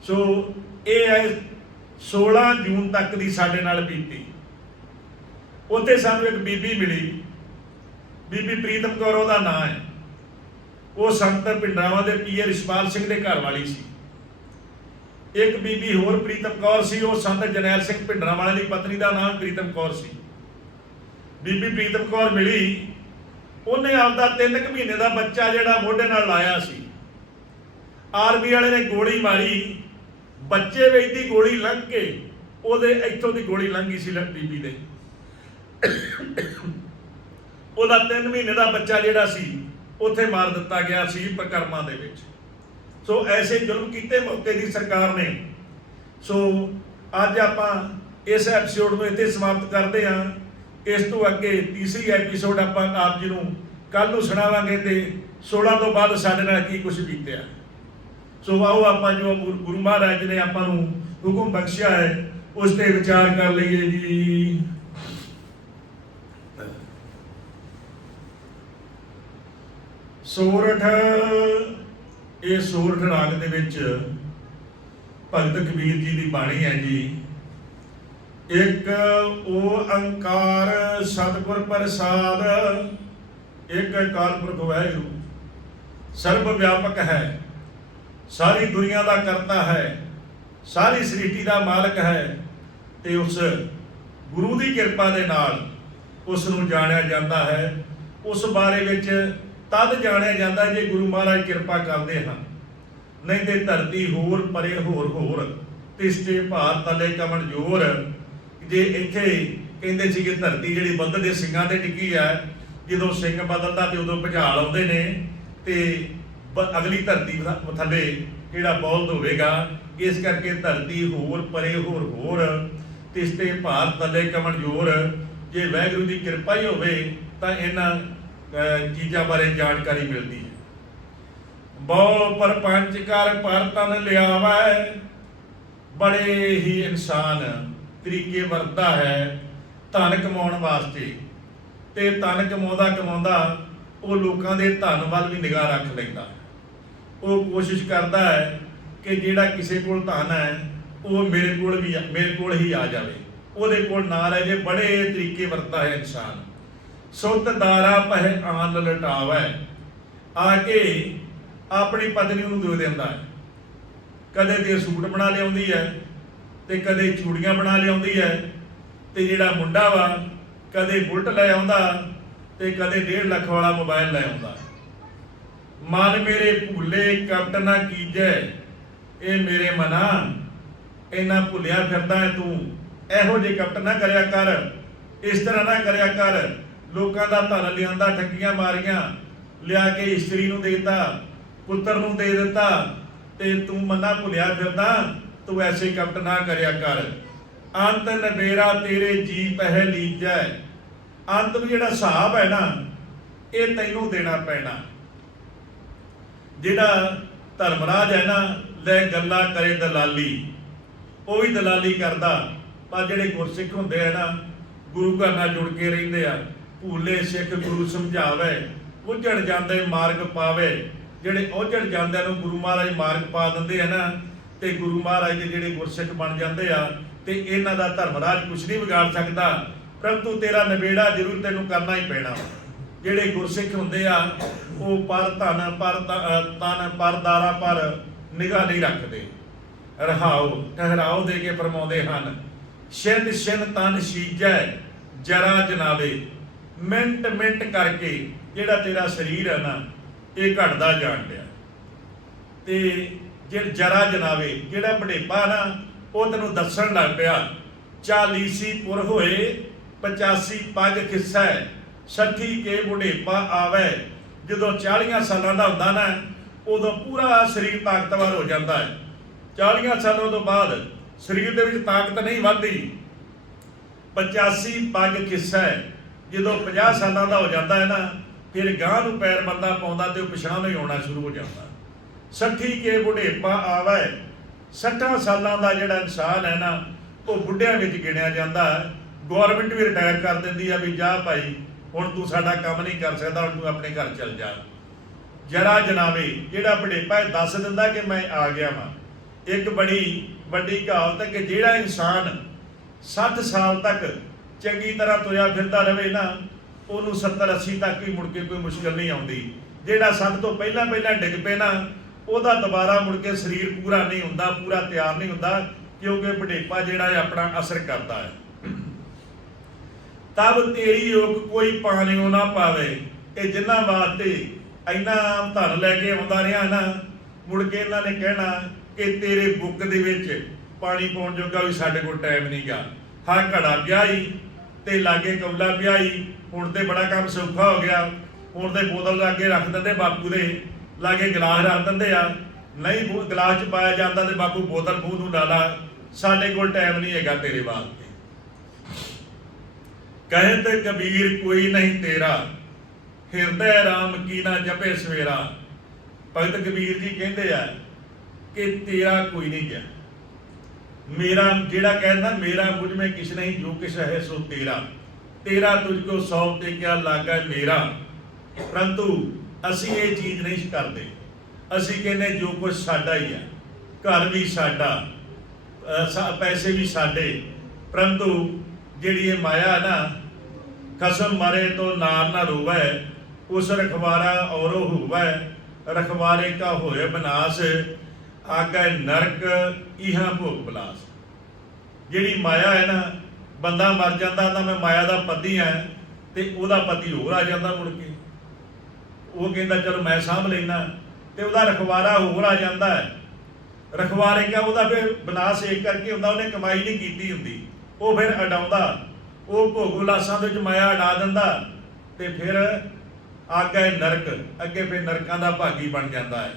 ਸੋ ਇਹ ਹੈ 16 ਜੂਨ ਤੱਕ ਦੀ ਸਾਡੇ ਨਾਲ ਬੀਤੀ। ਉੱਥੇ ਸਾਨੂੰ ਇੱਕ ਬੀਬੀ ਮਿਲੀ। ਬੀਬੀ ਪ੍ਰੀਤਮ ਕੌਰ, ਉਹਦਾ ਨਾਂ ਹੈ। ਉਹ ਸੰਤ ਪਿੰਡਰਾਵਾਂ ਦੇ ਪੀਏ ਰਿਸ਼ਪਾਲ ਸਿੰਘ ਦੇ ਘਰ ਵਾਲੀ ਸੀ। ਇੱਕ ਬੀਬੀ ਹੋਰ ਪ੍ਰੀਤਮ ਕੌਰ ਸੀ, ਉਹ ਸੰਤ ਜਰਨੈਲ ਸਿੰਘ ਭਿੰਡਰਾਂ ਵਾਲੇ ਦੀ ਪਤਨੀ ਦਾ ਨਾਮ ਪ੍ਰੀਤਮ ਕੌਰ ਸੀ। ਬੀਬੀ ਪ੍ਰੀਤਮ ਕੌਰ ਮਿਲੀ। ਉਹਨੇ ਆਪਦਾ 3 ਕੁ ਮਹੀਨੇ ਦਾ ਬੱਚਾ ਜਿਹੜਾ ਮੋਢੇ ਨਾਲ ਲਾਇਆ ਸੀ। ਆਰਮੀ ਵਾਲੇ ਨੇ ਗੋਲੀ ਮਾਰੀ। ਬੱਚੇ ਵਿੱਚ ਦੀ ਗੋਲੀ ਲੰਘ ਕੇ ਉਹਦੇ ਇੱਥੋਂ ਦੀ ਗੋਲੀ ਲੰਘੀ ਸੀ ਬੀਬੀ ਦੇ। ਉਹਦਾ 3 ਮਹੀਨੇ ਦਾ ਬੱਚਾ ਜਿਹੜਾ ਸੀ, ਉੱਥੇ ਮਾਰ ਦਿੱਤਾ ਗਿਆ ਸੀ ਪ੍ਰਕਰਮਾਂ ਦੇ ਵਿੱਚ। ਸੋ ਐਸੇ ਜ਼ੁਲਮ ਕੀਤੇ ਮੌਕੇ ਦੀ ਸਰਕਾਰ ਨੇ। ਸੋ ਅੱਜ ਆਪਾਂ ਇਸ ਐਪੀਸੋਡ ਨੂੰ ਇੱਥੇ ਸਮਾਪਤ ਕਰਦੇ ਹਾਂ। ਇਸ ਤੋਂ ਅੱਗੇ ਤੀਸਰੀ ਐਪੀਸੋਡ ਆਪਾਂ ਆਪ ਜੀ ਨੂੰ ਕੱਲ ਨੂੰ ਸੁਣਾਵਾਂਗੇ ਤੇ 16 ਤੋਂ ਬਾਅਦ ਸਾਡੇ ਨਾਲ ਕੀ ਕੁਝ ਬੀਤਿਆ। ਸੋ ਆਓ ਆਪਾਂ ਜੋ ਗੁਰੂ ਗੁਰੂ ਮਹਾਰਾਜ ਨੇ ਆਪਾਂ ਨੂੰ ਹੁਕਮ ਬਖਸ਼ਿਆ ਹੈ, ਉਸ ਤੇ ਵਿਚਾਰ ਕਰ ਲਈਏ ਜੀ। ਸੋਰਠ, ਇਹ ਸੋਰਠ ਰਾਗ ਦੇ ਵਿੱਚ ਭਗਤ ਕਬੀਰ ਜੀ ਦੀ ਬਾਣੀ ਹੈ ਜੀ। ਇੱਕ ਓੰਕਾਰ ਸਤਿਗੁਰ ਪ੍ਰਸਾਦ, ਇੱਕ ਅਕਾਲ ਪੁਰਖ ਵਾਹਿਗੁਰੂ। ਸਰਬ ਵਿਆਪਕ ਹੈ। ਸਾਰੀ ਦੁਨੀਆ ਦਾ ਕਰਤਾ ਹੈ। ਸਾਰੀ ਸ੍ਰਿਸ਼ਟੀ ਦਾ ਮਾਲਕ ਹੈ ਤੇ ਉਸ ਗੁਰੂ ਦੀ ਕਿਰਪਾ ਦੇ ਨਾਲ ਉਸ ਨੂੰ ਜਾਣਿਆ ਜਾਂਦਾ ਹੈ। ਉਸ ਬਾਰੇ ਵਿੱਚ ਤਦ ਜਾਣਿਆ ਜਾਂਦਾ ਜੇ ਗੁਰੂ ਮਹਾਰਾਜ ਕਿਰਪਾ ਕਰਦੇ ਹਨ। ਨਹੀਂ ਤੇ ਧਰਤੀ ਹੋਰ, ਪਰੇ ਹੋਰ ਹੋਰ। ਤਿਸਤੇ ਭਾਰ, ਤਲੇ ਕਮਣ ਜੋਰ। ਜੇ ਇੱਥੇ ਕਹਿੰਦੇ ਸੀਗੇ ਧਰਤੀ ਜਿਹੜੀ ਬੰਦ ਦੇ ਸਿੰਘਾਂ ਤੇ ਟਿਕੀ ਹੈ, ਜਦੋਂ ਸਿੰਘ ਬਦਲਦਾ ਤੇ ਉਦੋਂ ਭੁਚਾਲ ਆਉਂਦੇ ਨੇ ਤੇ ਬ- ਅਗਲੀ ਧਰਤੀ ਥੱਲੇ ਜਿਹੜਾ ਬੌਲਦ ਹੋਵੇਗਾ? ਇਸ ਕਰਕੇ ਧਰਤੀ ਹੋਰ ਪਰੇ ਹੋਰ ਹੋਰ ਤਿਸਤੇ ਭਾਰ ਤਲੇ ਕਮਣ ਜੋਰ। ਜੇ ਵਾਹਿਗੁਰੂ ਦੀ ਕਿਰਪਾ ਹੀ ਹੋਵੇ ਤਾਂ ਇਹਨਾਂ ਚੀਜ਼ਾਂ ਬਾਰੇ ਜਾਣਕਾਰੀ ਮਿਲਦੀ ਹੈ। ਬਹੁ ਪਰਪੰਚ ਕਰ ਪਰ ਤਨ ਲਿਆਵੈ, ਬੜੇ ਹੀ ਇਨਸਾਨ ਤਰੀਕੇ ਵਰਤਦਾ ਹੈ ਧਨ ਕਮਾਉਣ ਵਾਸਤੇ। ਤੇ ਧਨ ਕਮਾਉਂਦਾ ਕਮਾਉਂਦਾ ਉਹ ਲੋਕਾਂ ਦੇ ਧਨ ਵੱਲ ਵੀ ਨਿਗਾਹ ਰੱਖ ਲੈਂਦਾ। ਉਹ ਕੋਸ਼ਿਸ਼ ਕਰਦਾ ਹੈ ਕਿ ਜਿਹੜਾ ਕਿਸੇ ਕੋਲ ਧਨ ਹੈ, ਉਹ ਮੇਰੇ ਕੋਲ ਵੀ ਮੇਰੇ ਕੋਲ ਹੀ ਆ ਜਾਵੇ। ਉਹਦੇ ਕੋਲ ਨਾ ਰਹਿ ਜੇ, ਬੜੇ ਤਰੀਕੇ ਵਰਤਦਾ ਹੈ ਇਨਸਾਨ। ਸੁੱਤ ਦਾਰਾ ਪਹਿ ਆਨ ਲਟਾਵੈ ਆ ਕੇ ਆਪਣੀ ਪਤਨੀ ਨੂੰ ਦੇ ਦਿੰਦਾ ਹੈ। ਕਦੇ ਤੇ ਸੂਟ ਬਣਾ ਲਿਆਉਂਦੀ ਹੈ ਤੇ ਕਦੇ ਚੂੜੀਆਂ ਬਣਾ ਲਿਆਉਂਦੀ ਹੈ ਤੇ ਜਿਹੜਾ ਮੁੰਡਾ ਵਾ, ਕਦੇ ਬੁਲਟ ਲੈ ਆਉਂਦਾ, ਤੇ ਕਦੇ 1.5 ਲੱਖ ਵਾਲਾ ਮੋਬਾਈਲ ਲੈ ਆਉਂਦਾ। ਮਨ ਮੇਰੇ ਭੁੱਲੇ ਕਪਟ ਨਾ ਕੀਜੈ, ਇਹ ਮੇਰੇ ਮਨਾ ਇਹਨਾਂ ਭੁੱਲਿਆ ਫਿਰਦਾ ਹੈ ਤੂੰ। ਇਹੋ ਜਿਹੇ ਕਪਟ ਨਾ ਕਰਿਆ ਕਰ, ਇਸ ਤਰ੍ਹਾਂ ਨਾ ਕਰਿਆ ਕਰ। ਲੋਕਾਂ ਦਾ ਧਨ ਲਿਆਂਦਾ, ਠੱਗੀਆਂ ਮਾਰੀਆਂ, ਲਿਆ ਕੇ ਇਸਤਰੀ ਨੂੰ ਦੇਤਾ, ਪੁੱਤਰ ਨੂੰ ਦੇ ਦਿੱਤਾ, ਤੇ ਤੂੰ ਮੰਨਾ ਭੁੱਲਿਆ ਫਿਰਦਾ। ਤੂੰ ਐਸੇ ਕਪਟ ਨਾ ਕਰਿਆ ਕਰ। ਅੰਤ ਨਵੇਰਾ ਤੇਰੇ ਜੀ ਪਹਿ ਲੀਜੈ। ਅੰਤ ਨੂੰ ਜਿਹੜਾ ਹਿਸਾਬ ਹੈ ਨਾ, ਇਹ ਤੈਨੂੰ ਦੇਣਾ ਪੈਣਾ। ਜਿਹੜਾ ਧਰਮਰਾਜ ਹੈ ਨਾ, ਲੈ ਗੱਲਾਂ ਕਰੇ ਦਲਾਲੀ। ਉਹ ਵੀ ਦਲਾਲੀ ਕਰਦਾ, ਪਰ ਜਿਹੜੇ ਗੁਰਸਿੱਖ ਹੁੰਦੇ ਆ ਨਾ, ਗੁਰੂ ਘਰ ਨਾਲ ਜੁੜ ਕੇ ਰਹਿੰਦੇ ਆ, ਭੂਲੇ ਸਿੱਖ ਗੁਰੂ ਸਮਝਾਵੇ, ਉਜੜ ਜਾਂਦੇ ਮਾਰਗ ਪਾਵੇ। ਜਿਹੜੇ ਉਜੜ ਜਾਂਦਿਆਂ ਨੂੰ ਗੁਰੂ ਮਹਾਰਾਜ ਮਾਰਗ ਪਾ ਦਿੰਦੇ ਆ ਨਾ ਤੇ ਗੁਰੂ ਮਹਾਰਾਜ ਦੇ ਜਿਹੜੇ ਗੁਰਸਿੱਖ ਬਣ ਜਾਂਦੇ ਆ ਤੇ ਇਹਨਾਂ ਦਾ ਧਰਮਰਾਜ ਕੁਛ ਨਹੀਂ ਵਿਗਾੜ ਸਕਦਾ। ਪਰੰਤੂ ਤੇਰਾ ਨਿਬੇੜਾ ਜ਼ਰੂਰ ਤੈਨੂੰ ਕਰਨਾ ਹੀ ਪੈਣਾ। ਜਿਹੜੇ ਗੁਰਸਿੱਖ ਹੁੰਦੇ ਆ ਉਹ ਪਰ ਧਨ ਪਰ ਤ- ਅ, ਤਨ ਪਰ ਨਿਗਾਹ ਨਹੀਂ ਰੱਖਦੇ। ਰਹਾਉ ਠਹਿਰਾਓ ਦੇ ਕੇ ਫਰਮਾਉਂਦੇ ਹਨ ਛਿੰਨ ਛਿੰਨ ਤਨ ਸੀਜੈ ਜਰਾ ਜਨਾਵੇ। ਮਿੰਟ ਮਿੰਟ ਕਰਕੇ ਜਿਹੜਾ ਤੇਰਾ ਸਰੀਰ ਹੈ ਨਾ ਇਹ ਘਟਦਾ ਜਾਣ ਡਿਆ। ਤੇ ਜੇ ਜਰਾ ਜਨਾਵੇ ਜਿਹੜਾ ਬੜੇਪਾ ਨਾ, ਉਹ ਤੈਨੂੰ ਦੱਸਣ ਲੱਗ ਪਿਆ। ਚਾਲੀਸੀ ਪੁਰ ਹੋਏ 85 ਪੱਗ ਖਿੱਸੈ 60 ਕੇ ਬੁਢੇਪਾ ਆਵੇ। ਜਦੋਂ 40 ਸਾਲਾਂ ਦਾ ਹੁੰਦਾ ਨਾ, ਉਦੋਂ ਪੂਰਾ ਸਰੀਰ ਤਾਕਤਵਰ ਹੋ ਜਾਂਦਾ ਹੈ। 40 ਸਾਲਾਂ ਤੋਂ ਬਾਅਦ ਸਰੀਰ ਦੇ ਵਿੱਚ ਤਾਕਤ ਨਹੀਂ ਵੱਧਦੀ। 85 ਪੱਗ ਕਿੱਸਾ ਹੈ ਜਦੋਂ 50 ਸਾਲਾਂ ਦਾ ਹੋ ਜਾਂਦਾ ਹੈ ਨਾ, ਫਿਰ ਗਾਂ ਨੂੰ ਪੈਰ ਬੰਦਾ ਪਾਉਂਦਾ ਤੇ ਉਹ ਪਿਛਾਂ ਹੀ ਆਉਣਾ ਸ਼ੁਰੂ ਹੋ ਜਾਂਦਾ। 60 ਕੇ ਬੁਢੇਪਾ ਆਵੇ। 60 ਸਾਲਾਂ ਦਾ ਜਿਹੜਾ ਇਨਸਾਨ ਹੈ ਨਾ, ਉਹ ਬੁੱਢਿਆਂ ਵਿੱਚ ਗਿਣਿਆ ਜਾਂਦਾ ਹੈ। ਗਵਰਨਮੈਂਟ ਵੀ ਰਿਟਾਇਰ ਕਰ ਦਿੰਦੀ ਆ ਵੀ ਜਾ ਭਾਈ, ਹੁਣ ਤੂੰ ਸਾਡਾ ਕੰਮ ਨਹੀਂ ਕਰ ਸਕਦਾ, ਹੁਣ ਤੂੰ ਆਪਣੇ ਘਰ ਚੱਲ ਜਾ। ਜਰਾ ਜਨਾਵੇ ਜਿਹੜਾ ਬੁਢੇਪਾ ਇਹ ਦੱਸ ਦਿੰਦਾ ਕਿ ਮੈਂ ਆ ਗਿਆ ਵਾਂ। ਇੱਕ ਬੜੀ ਵੱਡੀ ਕਹਾਵਤ ਹੈ ਕਿ ਜਿਹੜਾ ਇਨਸਾਨ 60 ਸਾਲ ਤੱਕ ਚੰਗੀ ਤਰ੍ਹਾਂ ਤੁਰਿਆ ਫਿਰਦਾ ਰਹੇ ਨਾ, ਉਹਨੂੰ 70 80 ਤੱਕ ਹੀ ਮੁੜ ਕੇ ਕੋਈ ਮੁਸ਼ਕਲ ਨਹੀਂ ਆਉਂਦੀ। ਜਿਹੜਾ 60 ਤੋਂ ਪਹਿਲਾਂ ਪਹਿਲਾਂ ਡਿੱਗ ਪਏ ਨਾ ਉਹਦਾ ਦੁਬਾਰਾ ਮੁੜ ਕੇ ਸਰੀਰ ਪੂਰਾ ਨਹੀਂ ਹੁੰਦਾ, ਪੂਰਾ ਤਿਆਰ ਨਹੀਂ ਹੁੰਦਾ, ਕਿਉਂਕਿ ਬੁਢੇਪਾ ਜਿਹੜਾ ਹੈ ਆਪਣਾ ਅਸਰ ਕਰਦਾ ਹੈ। ਤਬ ਤੇਰੀ ਯੋਗ ਕੋਈ ਪਾਣਿਓ ਨਾ ਪਾਵੇ, ਇਹ ਜਿੰਨਾ ਵਾਸਤੇ ਇੰਨਾ ਧਨ ਲੈ ਕੇ ਆਉਂਦਾ ਰਿਹਾ ਨਾ, ਮੁੜ ਕੇ ਇਹਨਾਂ ਨੇ ਕਹਿਣਾ ਕਿ ਤੇਰੇ ਬੁੱਕ ਦੇ ਵਿੱਚ ਪਾਣੀ ਪਾਉਣ ਜੋਗਾ ਵੀ ਸਾਡੇ ਕੋਲ ਟਾਈਮ ਨਹੀਂਗਾ ਹਾਂ, ਘੜਾ ਵਿਆਹੀ ਤੇ ਲਾਗੇ ਕੌਲਾ ਵਿਆਹੀ, ਹੁਣ ਤੇ ਬੜਾ ਕੰਮ ਸੌਖਾ ਹੋ ਗਿਆ, ਹੁਣ ਤੇ ਬੋਤਲ ਲਾਗੇ ਰੱਖ ਦਿੰਦੇ ਬਾਪੂ ਦੇ। ਲਾਗੇ ਗਲਾਸ ਰੱਖ ਦਿੰਦੇ ਆ। ਨਹੀਂ ਗਲਾਸ ਚ ਪਾਇਆ ਜਾਂਦਾ ਤੇ ਬਾਪੂ ਬੋਤਲ ਮੂੰਹ ਨੂੰ ਲਾ ਲਾ। ਸਾਡੇ ਕੋਲ ਟਾਈਮ ਨਹੀਂ ਹੈਗਾ ਤੇਰੇ ਵਾਸਤੇ। ਕਹੇ ਤੇ ਕਬੀਰ, ਕੋਈ ਨਹੀਂ ਤੇਰਾ। ਹਿਰਦੈ ਰਾਮ ਕੀ ਨਾ ਜਪੇ ਸਵੇਰਾ। ਭਗਤ ਕਬੀਰ ਜੀ ਕਹਿੰਦੇ ਆ ਕਿ ਤੇਰਾ ਕੋਈ ਨਹੀਂ ਗਿਆ। ਮੇਰਾ, ਜਿਹੜਾ ਕਹਿੰਦਾ, ਮੇਰਾ ਮੁਝ ਮੈਂ ਕਿਛ ਨਹੀਂ, ਜੋ ਕਿਛ ਹੈ ਸੋ ਤੇਰਾ। ਤੇਰਾ ਤੁਝ ਕੋ ਸੌ ਤੇ ਕਿਆ ਲਾਗਾ ਮੇਰਾ। ਪਰੰਤੂ ਅਸੀਂ ਇਹ ਚੀਜ਼ ਨਹੀਂ ਕਰਦੇ। ਅਸੀਂ ਕਹਿੰਦੇ ਜੋ ਕੁਝ ਸਾਡਾ ਹੀ ਆ, ਘਰ ਵੀ ਸਾਡਾ ਪੈਸੇ ਵੀ ਸਾਡੇ। ਪਰੰਤੂ ਜਿਹੜੀ ਇਹ ਮਾਇਆ ਹੈ ਨਾ ਕਸਮ ਮਾਰੇ ਤੋਂ ਨਾਰ ਨਾ ਰੋਵੈ, ਉਸ ਰਖਵਾਰਾ ਔਰੋ ਹੋਵੈ, ਰਖਵਾਰੇ ਕਾ ਹੋਏ ਬਨਾਸ, ਆਗੇ ਨਰਕ ਇਹਾਂ ਭੋਗ ਬਲਾਸ। ਜਿਹੜੀ ਮਾਇਆ ਹੈ ਨਾ, ਬੰਦਾ ਮਰ ਜਾਂਦਾ ਤਾਂ ਮੈਂ ਮਾਇਆ ਦਾ ਪਤੀ ਆ ਤੇ ਉਹਦਾ ਪਤੀ ਹੋਰ ਆ ਜਾਂਦਾ ਮੁੜ ਕੇ। ਉਹ ਕਹਿੰਦਾ, ਚਲੋ ਮੈਂ ਸਾਂਭ ਲੈਣਾ ਤੇ ਉਹਦਾ ਰਖਵਾਰਾ ਹੋਰ ਆ ਜਾਂਦਾ ਹੈ। ਰਖਵਾਰੇ ਕਾ ਉਹਦਾ ਫਿਰ ਬਨਾਸ ਇੱਕ ਕਰਕੇ ਹੁੰਦਾ, ਉਹਨੇ ਕਮਾਈ ਨਹੀਂ ਕੀਤੀ ਹੁੰਦੀ। ਉਹ ਫਿਰ ਅਡਾਉਂਦਾ। ਉਹ ਭੋਗ ਵਿਲਾਸਾਂ ਦੇ ਵਿੱਚ ਮਾਇਆ ਅਡਾ ਦਿੰਦਾ ਤੇ ਫਿਰ ਆਗੇ ਨਰਕ। ਅੱਗੇ ਫਿਰ ਨਰਕਾਂ ਦਾ ਭਾਗੀ ਬਣ ਜਾਂਦਾ ਹੈ।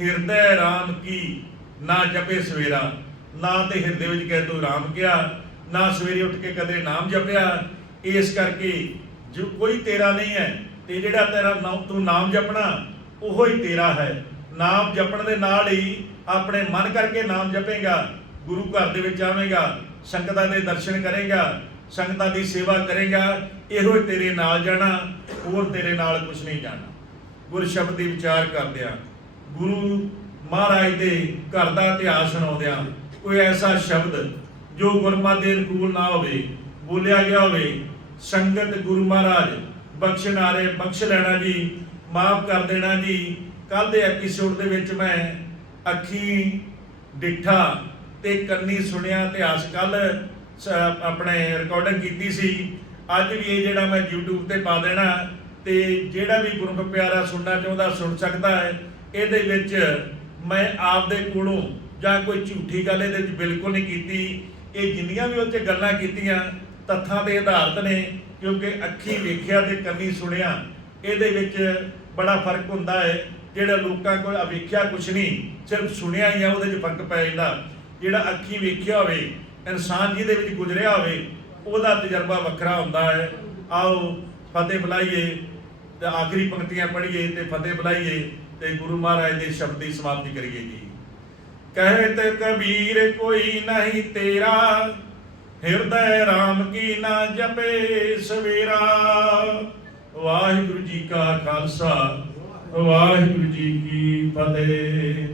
ਹਿਰਦੈ ਰਾਮ ਕੀ, ਨਾ ਜਪੇ ਸਵੇਰਾ। ਨਾ ਤੇ ਹਿਰਦੇ ਵਿੱਚ ਕਹਿ ਤੂੰ ਰਾਮ ਕਿਹਾ ਨਾ ਸਵੇਰੇ ਉੱਠ ਕੇ ਕਦੇ ਨਾਮ ਜਪਿਆ। ਇਸ ਕਰਕੇ ਜੋ ਕੋਈ ਤੇਰਾ ਨਹੀਂ ਹੈ ਤੇ ਜਿਹੜਾ ਤੇਰਾ ਨਾਮ, ਤੂੰ ਨਾਮ ਜਪਣਾ, ਉਹੋ ਹੀ ਤੇਰਾ ਹੈ। ਨਾਮ ਜਪਣ ਦੇ ਨਾਲ ਹੀ ਆਪਣੇ ਮਨ ਕਰਕੇ ਨਾਮ ਜਪੇਗਾ, ਗੁਰੂ ਘਰ ਦੇ ਵਿੱਚ ਆਵੇਂਗਾ, ਸੰਗਤਾਂ ਦੇ ਦਰਸ਼ਨ ਕਰੇਗਾ, ਸੰਗਤਾਂ ਦੀ ਸੇਵਾ ਕਰੇਗਾ, ਇਹੋ ਹੀ ਤੇਰੇ ਨਾਲ ਜਾਣਾ, ਹੋਰ ਤੇਰੇ ਨਾਲ ਕੁਝ ਨਹੀਂ ਜਾਣਾ। ਗੁਰ ਸ਼ਬਦ ਦੀ ਵਿਚਾਰ ਕਰਦਿਆਂ ਗੁਰੂ ਮਹਾਰਾਜ ਦੇ ਘਰ ਦਾ ਇਤਿਹਾਸ ਸੁਣਾਉਂਦਿਆਂ ਕੋਈ ਐਸਾ ਸ਼ਬਦ ਜੋ ਗੁਰਮਤਿ ਦੇ ਅਨੁਕੂਲ ਨਾ ਹੋਵੇ, ਬੋਲਿਆ ਗਿਆ ਹੋਵੇ, ਸੰਗਤ ਗੁਰੂ ਮਹਾਰਾਜ ਬਖਸ਼ਣ ਆਰੇ ਬਖਸ਼ ਲੈਣਾ ਜੀ, ਮਾਫ ਕਰ ਦੇਣਾ ਜੀ। ਕੱਲ ਦੇ ਐਪੀਸੋਡ ਦੇ ਵਿੱਚ ਮੈਂ ਅੱਖੀ ਡਿੱਠਾ ਤੇ ਕੰਨੀ ਸੁਣਿਆ ਇਤਿਹਾਸ ਕੱਲ ਆਪਣੇ ਰਿਕਾਰਡਿੰਗ ਕੀਤੀ ਸੀ। ਅੱਜ ਵੀ ਇਹ ਜਿਹੜਾ ਮੈਂ YouTube ਤੇ ਪਾ ਦੇਣਾ ਤੇ ਜਿਹੜਾ ਵੀ ਗੁਰਮੁਖ ਪਿਆਰਾ ਸੁਣਨਾ ਚਾਹੁੰਦਾ ਸੁਣ ਸਕਦਾ ਹੈ। ਇਹਦੇ ਵਿੱਚ ਮੈਂ ਆਪ ਦੇ ਕੋਲੋਂ ਜਾਂ ਕੋਈ ਝੂਠੀ ਗੱਲ ਇਹਦੇ ਵਿੱਚ ਬਿਲਕੁਲ ਨਹੀਂ ਕੀਤੀ। ਇਹ ਜਿੰਨੀਆਂ ਵੀ ਉੱਤੇ ਗੱਲਾਂ ਕੀਤੀਆਂ, ਤੱਥਾਂ ਦੇ ਆਧਾਰਿਤ ਨੇ। ਕਿਉਂਕਿ ਅੱਖੀ ਵੇਖਿਆ ਤੇ ਕੰਨੀ ਸੁਣਿਆ, ਇਹਦੇ ਵਿੱਚ ਬੜਾ ਫ਼ਰਕ ਹੁੰਦਾ ਹੈ। ਜਿਹੜਾ ਲੋਕਾਂ ਕੋਲ ਵੇਖਿਆ ਕੁਛ ਨਹੀਂ, ਸਿਰਫ ਸੁਣਿਆ ਹੀ ਆ, ਉਹਦੇ 'ਚ ਫ਼ਰਕ ਪੈ ਜਾਂਦਾ। ਜਿਹੜਾ ਅੱਖੀ ਵੇਖਿਆ ਹੋਵੇ, ਇਨਸਾਨ ਜਿਹਦੇ ਵਿੱਚ ਗੁਜ਼ਰਿਆ ਹੋਵੇ, ਉਹਦਾ ਤਜਰਬਾ ਵੱਖਰਾ ਹੁੰਦਾ ਹੈ। ਆਓ, ਫਤਿਹ ਬੁਲਾਈਏ, ਤੇ ਆਖਰੀ ਪੰਕਤੀਆਂ ਪੜ੍ਹੀਏ ਤੇ ਫਤਿਹ ਬੁਲਾਈਏ ਤੇ ਗੁਰੂ ਮਹਾਰਾਜ ਦੇ ਸ਼ਬਦ ਦੀ ਸਮਾਪਤੀ ਕਰੀਏ ਜੀ। ਕਹਿਤ ਕਬੀਰ, ਕੋਈ ਨਹੀਂ ਤੇਰਾ। ਹਿਰਦੈ ਰਾਮ ਕੀ ਨਾ ਜਪੇ ਸਵੇਰਾ। ਵਾਹਿਗੁਰੂ ਜੀ ਕਾ ਖਾਲਸਾ ਵਾਹਿਗੁਰੂ ਜੀ ਕੀ ਫਤਿਹ।